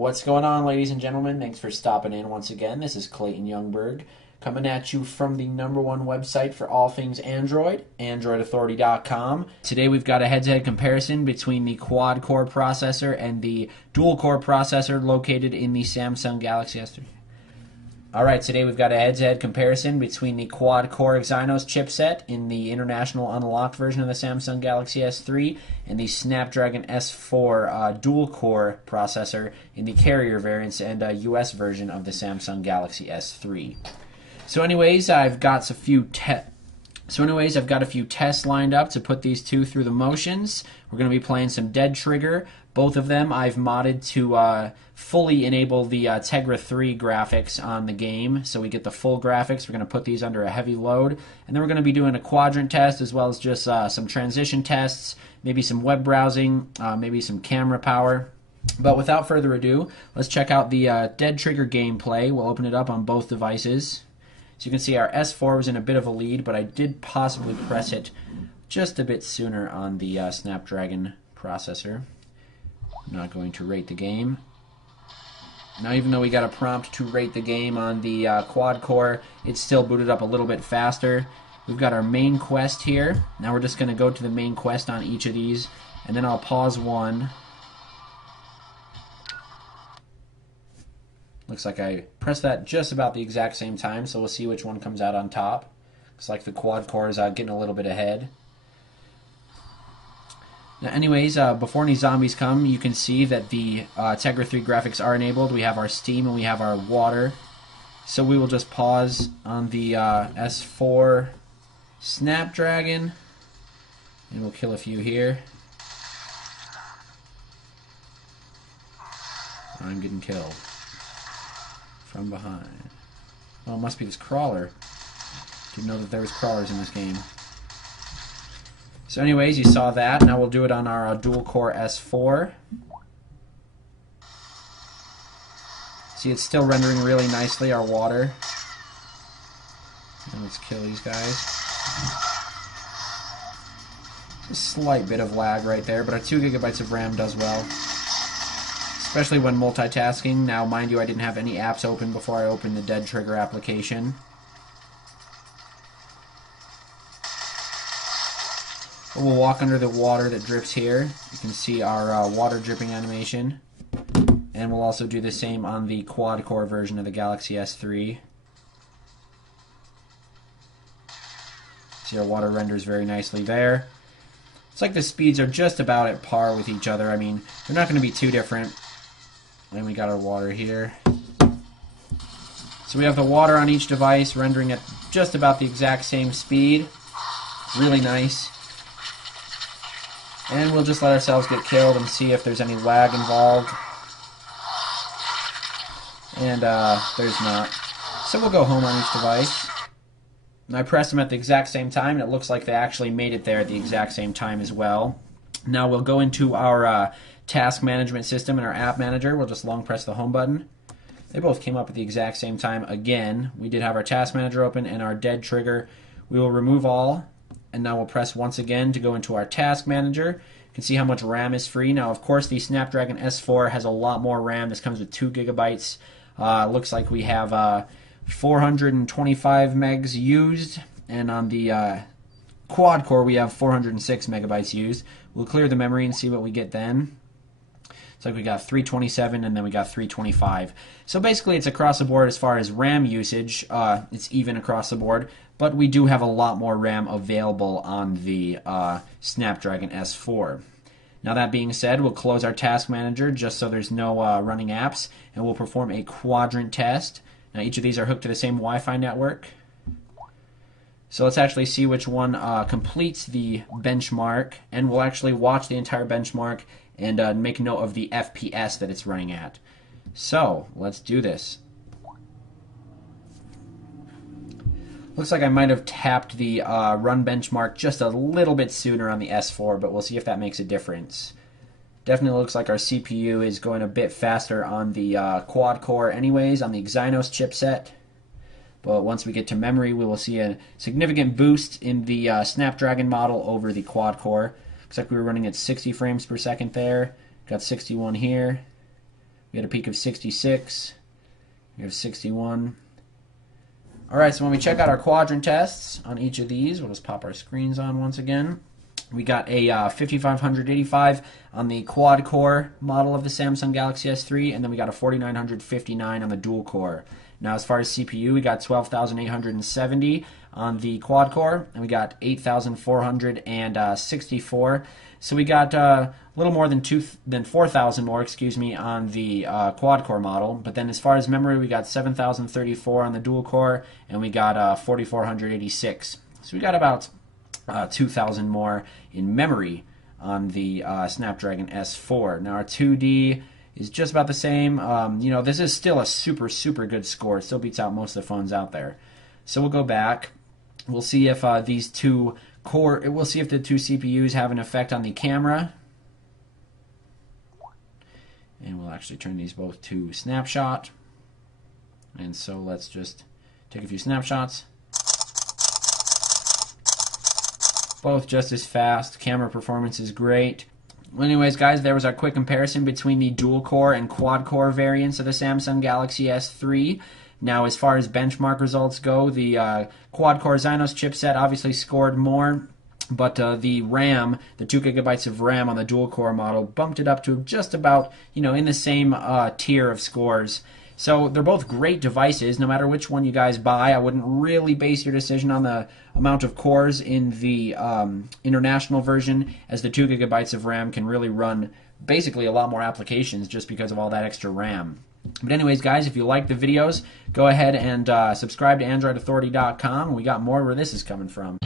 What's going on, ladies and gentlemen? Thanks for stopping in once again. This is Clayton Youngberg coming at you from the #1 website for all things Android, AndroidAuthority.com. Today we've got a head-to-head comparison between the quad-core processor and the dual-core processor located in the Samsung Galaxy S3. Alright, today we've got a head-to-head comparison between the quad-core Exynos chipset in the international unlocked version of the Samsung Galaxy S3 and the Snapdragon S4 dual-core processor in the carrier variants and US version of the Samsung Galaxy S3. So anyways, I've got a few tests lined up to put these two through the motions. We're going to be playing some Dead Trigger. Both of them I've modded to fully enable the Tegra 3 graphics on the game, so we get the full graphics. We're going to put these under a heavy load, and then we're going to be doing a quadrant test as well as just some transition tests, maybe some web browsing, maybe some camera power. But without further ado, let's check out the Dead Trigger gameplay. We'll open it up on both devices. So you can see our S4 was in a bit of a lead, but I did possibly press it just a bit sooner on the Snapdragon processor. I'm not going to rate the game. Now, even though we got a prompt to rate the game on the quad core, it's still booted up a little bit faster. We've got our main quest here. Now we're just going to go to the main quest on each of these, and then I'll pause one. Looks like I pressed that just about the exact same time, so we'll see which one comes out on top. Looks like the quad core is getting a little bit ahead. Now anyways, before any zombies come, you can see that the Tegra 3 graphics are enabled. We have our Steam and we have our water. So we will just pause on the S4 Snapdragon, and we'll kill a few here. I'm getting killed from behind. Oh, it must be this crawler. Didn't know that there was crawlers in this game. So anyways, you saw that. Now we'll do it on our dual-core S4. See, it's still rendering really nicely, our water. And let's kill these guys. A slight bit of lag right there, but our 2 GB of RAM does well. Especially when multitasking. Now, mind you, I didn't have any apps open before I opened the Dead Trigger application. We'll walk under the water that drips here. You can see our water dripping animation. And we'll also do the same on the quad-core version of the Galaxy S3. See, our water renders very nicely there. It's like the speeds are just about at par with each other. I mean, they're not going to be too different. And we got our water here. So we have the water on each device rendering at just about the exact same speed. Really nice. And we'll just let ourselves get killed and see if there's any lag involved. And there's not. So we'll go home on each device. And I pressed them at the exact same time, and it looks like they actually made it there at the exact same time as well. Now we'll go into our task management system and our app manager. We'll just long press the home button. They both came up at the exact same time again. We did have our task manager open and our Dead Trigger. We will remove all. And now we'll press once again to go into our task manager. You can see how much RAM is free. Now, of course, the Snapdragon S4 has a lot more RAM. This comes with 2 GB. Looks like we have 425 megs used. And on the quad core, we have 406 megabytes used. We'll clear the memory and see what we get then. It's like we got 327 and then we got 325. So basically it's across the board as far as RAM usage. It's even across the board. But we do have a lot more RAM available on the Snapdragon S4. Now that being said, we'll close our task manager just so there's no running apps. And we'll perform a quadrant test. Now each of these are hooked to the same Wi-Fi network. So let's actually see which one completes the benchmark. And we'll actually watch the entire benchmark and make note of the FPS that it's running at. So, let's do this. Looks like I might have tapped the run benchmark just a little bit sooner on the S4, but we'll see if that makes a difference. Definitely looks like our CPU is going a bit faster on the quad core anyways, on the Exynos chipset. But once we get to memory, we will see a significant boost in the Snapdragon model over the quad core. Looks like we were running at 60 frames per second there. Got 61 here. We had a peak of 66. We have 61. Alright, so when we check out our quadrant tests on each of these, we'll just pop our screens on once again. We got a 5585 on the quad-core model of the Samsung Galaxy S3, and then we got a 4959 on the dual-core. Now, as far as CPU, we got 12,870 on the quad-core, and we got 8,464. So we got a little more than 4,000 more, on the quad-core model. But then as far as memory, we got 7,034 on the dual-core, and we got 4,486. So we got about 2,000 more in memory on the Snapdragon S4. Now our 2D is just about the same. This is still a super, super good score. It still beats out most of the phones out there. So we'll go back. We'll see if we'll see if the two CPUs have an effect on the camera. And we'll actually turn these both to snapshot. And so let's just take a few snapshots. Both just as fast. Camera performance is great. Well, anyways, guys, there was our quick comparison between the dual-core and quad-core variants of the Samsung Galaxy S3. Now, as far as benchmark results go, the quad-core Exynos chipset obviously scored more, but the RAM, the 2 gigabytes of RAM on the dual-core model, bumped it up to just about, in the same tier of scores. So they're both great devices. No matter which one you guys buy, I wouldn't really base your decision on the amount of cores in the international version, as the 2 gigabytes of RAM can really run basically a lot more applications just because of all that extra RAM. But anyways, guys, if you like the videos, go ahead and subscribe to AndroidAuthority.com. We got more where this is coming from.